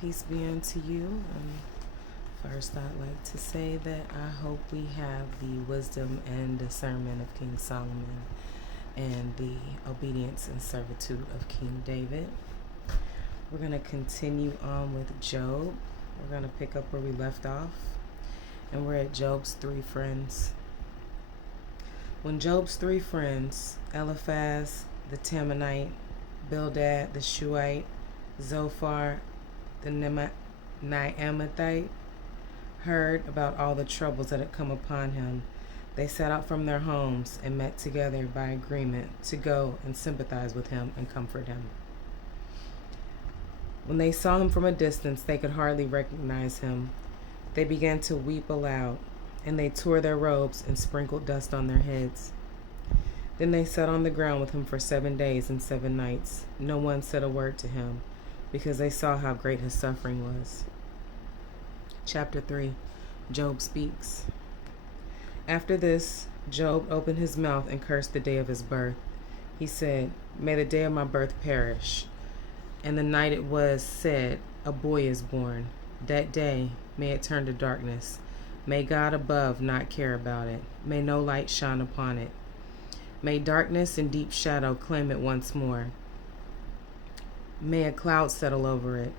Peace be unto you. First, I'd like to say that I hope we have the wisdom and discernment of King Solomon and the obedience and servitude of King David. We're going to continue on with Job. We're going to pick up where we left off, and we're at Job's three friends. When Job's three friends, Eliphaz the Temanite, Bildad the Shuhite, Zophar the Naamathite, heard about all the troubles that had come upon him, they set out from their homes and met together by agreement to go and sympathize with him and comfort him. When they saw him from a distance, they could hardly recognize him. They began to weep aloud, and they tore their robes and sprinkled dust on their heads. Then they sat on the ground with him for 7 days and 7 nights. No one said a word to him, because they saw how great his suffering was. Chapter 3. Job speaks. After this, Job opened his mouth and cursed the day of his birth. He said, "May the day of my birth perish, and the night it was said, a boy is born. That day, may it turn to darkness. May God above not care about it. May no light shine upon it. May darkness and deep shadow claim it once more. May a cloud settle over it.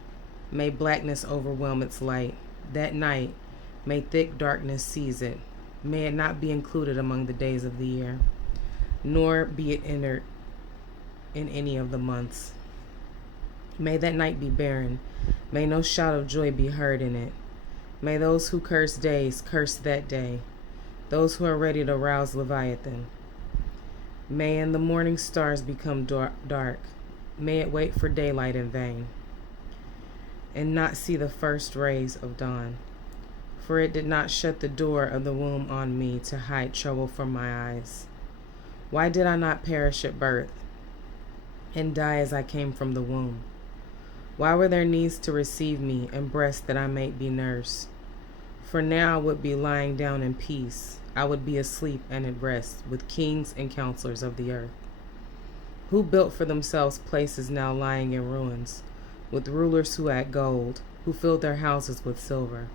May blackness overwhelm its light. That night, may thick darkness seize it. May it not be included among the days of the year, nor be it entered in any of the months. May that night be barren. May no shout of joy be heard in it. May those who curse days curse that day, those who are ready to rouse Leviathan. May in the morning stars become dark. May it wait for daylight in vain, and not see the first rays of dawn. For it did not shut the door of the womb on me to hide trouble from my eyes. Why did I not perish at birth, and die as I came from the womb? Why were there knees to receive me, and breasts that I might be nursed? For now I would be lying down in peace. I would be asleep and at rest with kings and counselors of the earth, who built for themselves places now lying in ruins, with rulers who had gold, who filled their houses with silver.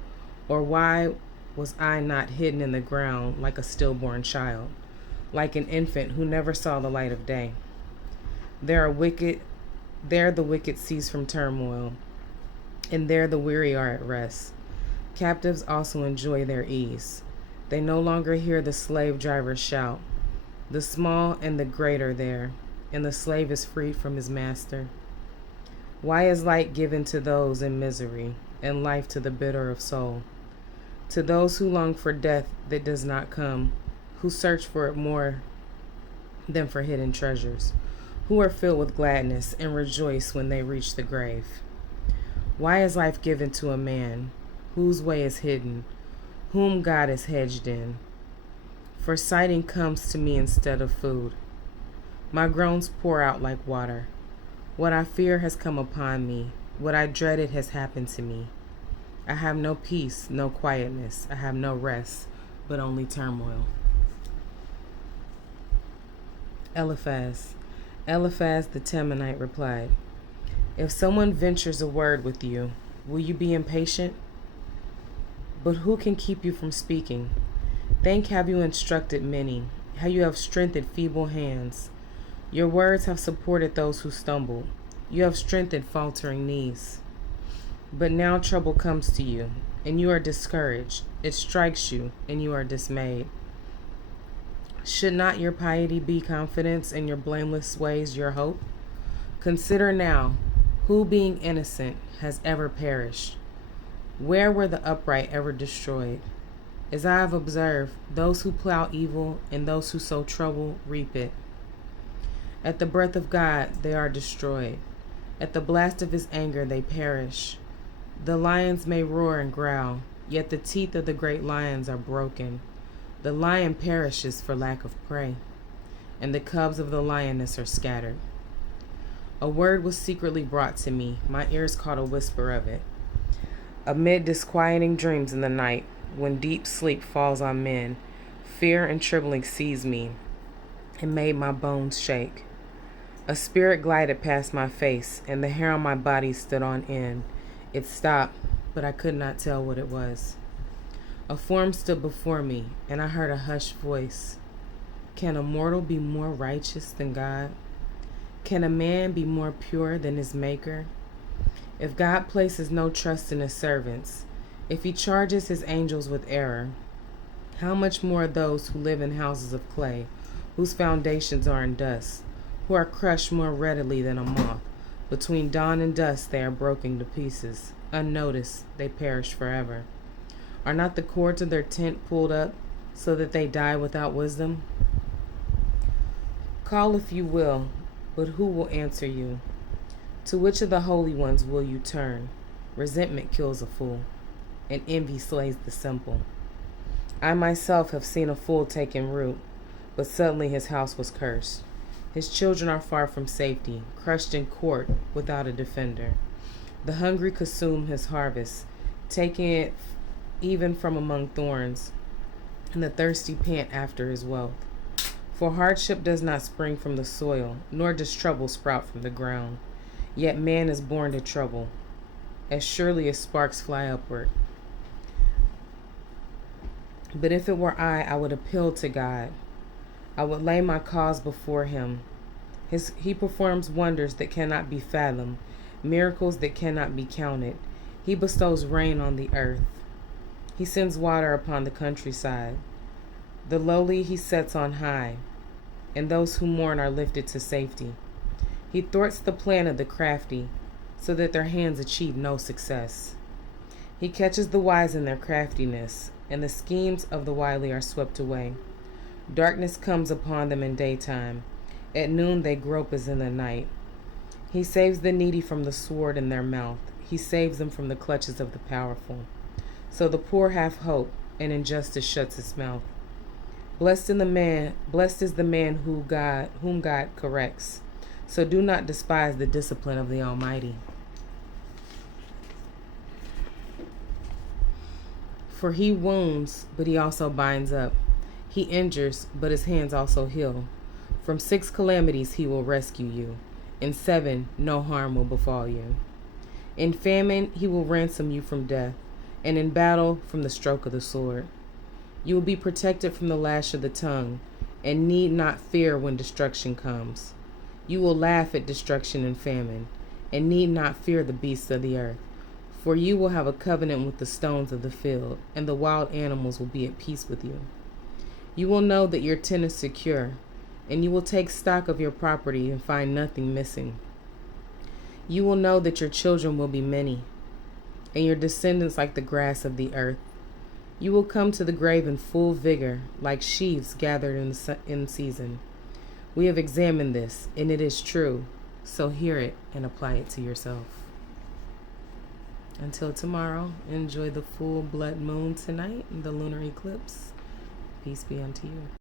Or why was I not hidden in the ground like a stillborn child, like an infant who never saw the light of day? There the wicked cease from turmoil, and there the weary are at rest. Captives also enjoy their ease. They no longer hear the slave driver shout. The small and the great are there, and the slave is freed from his master. Why is light given to those in misery, and life to the bitter of soul? To those who long for death that does not come, who search for it more than for hidden treasures, who are filled with gladness and rejoice when they reach the grave. Why is life given to a man whose way is hidden, whom God has hedged in? For sighting comes to me instead of food. My groans pour out like water. What I fear has come upon me. What I dreaded has happened to me. I have no peace, no quietness. I have no rest, but only turmoil. Eliphaz the Temanite replied, "If someone ventures a word with you, will you be impatient? But who can keep you from speaking? Think have you instructed many, how you have strengthened feeble hands. Your words have supported those who stumble. You have strengthened faltering knees. But now trouble comes to you, and you are discouraged. It strikes you, and you are dismayed. Should not your piety be confidence, and your blameless ways your hope? Consider now, who being innocent has ever perished? Where were the upright ever destroyed? As I have observed, those who plow evil and those who sow trouble reap it. At the breath of God they are destroyed. At the blast of his anger they perish. The lions may roar and growl, yet the teeth of the great lions are broken. The lion perishes for lack of prey, and the cubs of the lioness are scattered. A word was secretly brought to me. My ears caught a whisper of it. Amid disquieting dreams in the night, when deep sleep falls on men, fear and trembling seized me and made my bones shake. A spirit glided past my face, and the hair on my body stood on end. It stopped, but I could not tell what it was. A form stood before me, and I heard a hushed voice. Can a mortal be more righteous than God? Can a man be more pure than his Maker? If God places no trust in his servants, if he charges his angels with error, how much more those who live in houses of clay, whose foundations are in dust, who are crushed more readily than a moth. Between dawn and dusk they are broken to pieces. Unnoticed, they perish forever. Are not the cords of their tent pulled up so that they die without wisdom? Call if you will, but who will answer you? To which of the holy ones will you turn? Resentment kills a fool, and envy slays the simple. I myself have seen a fool taking root, but suddenly his house was cursed. His children are far from safety, crushed in court without a defender. The hungry consume his harvest, taking it even from among thorns, and the thirsty pant after his wealth. For hardship does not spring from the soil, nor does trouble sprout from the ground. Yet man is born to trouble, as surely as sparks fly upward. But if it were I would appeal to God. I would lay my cause before him. He performs wonders that cannot be fathomed, miracles that cannot be counted. He bestows rain on the earth. He sends water upon the countryside. The lowly he sets on high, and those who mourn are lifted to safety. He thwarts the plan of the crafty, so that their hands achieve no success. He catches the wise in their craftiness, and the schemes of the wily are swept away. Darkness comes upon them in daytime. At noon they grope as in the night. He saves the needy from the sword in their mouth. He saves them from the clutches of the powerful. So the poor have hope, and injustice shuts its mouth. Blessed is the man whom God corrects. So do not despise the discipline of the Almighty. For he wounds, but he also binds up. He injures, but his hands also heal. From 6 calamities he will rescue you. In 7 no harm will befall you. In famine he will ransom you from death, and in battle from the stroke of the sword. You will be protected from the lash of the tongue, and need not fear when destruction comes. You will laugh at destruction and famine, and need not fear the beasts of the earth. For you will have a covenant with the stones of the field, and the wild animals will be at peace with you. You will know that your tent is secure, and you will take stock of your property and find nothing missing. You will know that your children will be many, and your descendants like the grass of the earth. You will come to the grave in full vigor, like sheaves gathered in season. We have examined this, and it is true, so hear it and apply it to yourself. Until tomorrow, enjoy the full blood moon tonight and the lunar eclipse. Peace be unto you.